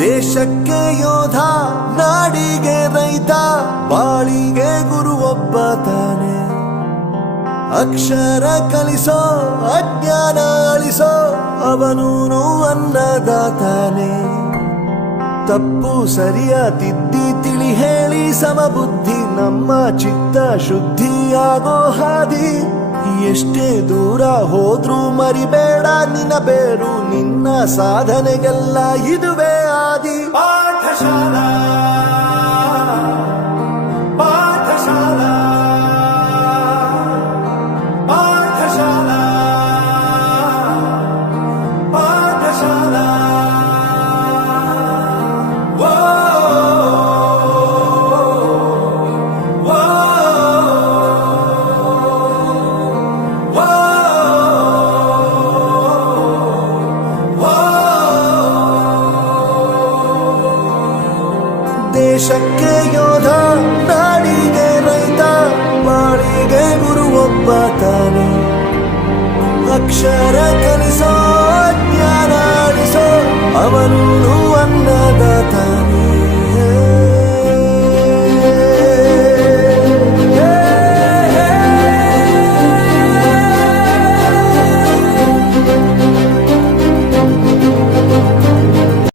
ದೇಶಕ್ಕೆ ಯೋಧ, ನಾಡಿಗೆ ರೈತ, ಬಾಳಿಗೆ ಗುರು ಒಬ್ಬ ತಾನೆ. ಅಕ್ಷರ ಕಲಿಸೋ, ಅಜ್ಞಾನ ಅಳಿಸೋ, ಅವನೂನು ಅನ್ನದಾತಾನೆ. ತಪ್ಪು ಸರಿಯ ತಿದ್ದಿ ತಿಳಿ ಹೇಳಿ ಸಮಬುದ್ಧಿ, ನಮ್ಮ ಚಿತ್ತ ಶುದ್ಧಿಯಾಗೋ ಹಾದಿ. ಎಷ್ಟೇ ದೂರ ಹೋದ್ರೂ ಮರಿಬೇಡ ನಿನ್ನ ಬೇರು, ನಿನ್ನ ಸಾಧನೆಗೆಲ್ಲ ಇದುವೇ ಆದಿ. ಪಾಠಶಾಲಾ ಪಾಠಶಾಲಾ ಪಾಠಶಾಲಾ ಪಾಠಶಾಲಾ. ದೇಶಕ್ಕೆ ಯೋಧ, ನಾಡಿಗೆ ರೈತ, ಬಾಳಿಗೆ ಗುರು ಒಬ್ಬ ತಾನೆ. ಅಕ್ಷರ ಕಲಿಸೋ, ಜ್ಞಾನ ಅಳಿಸೋ, ಅವನು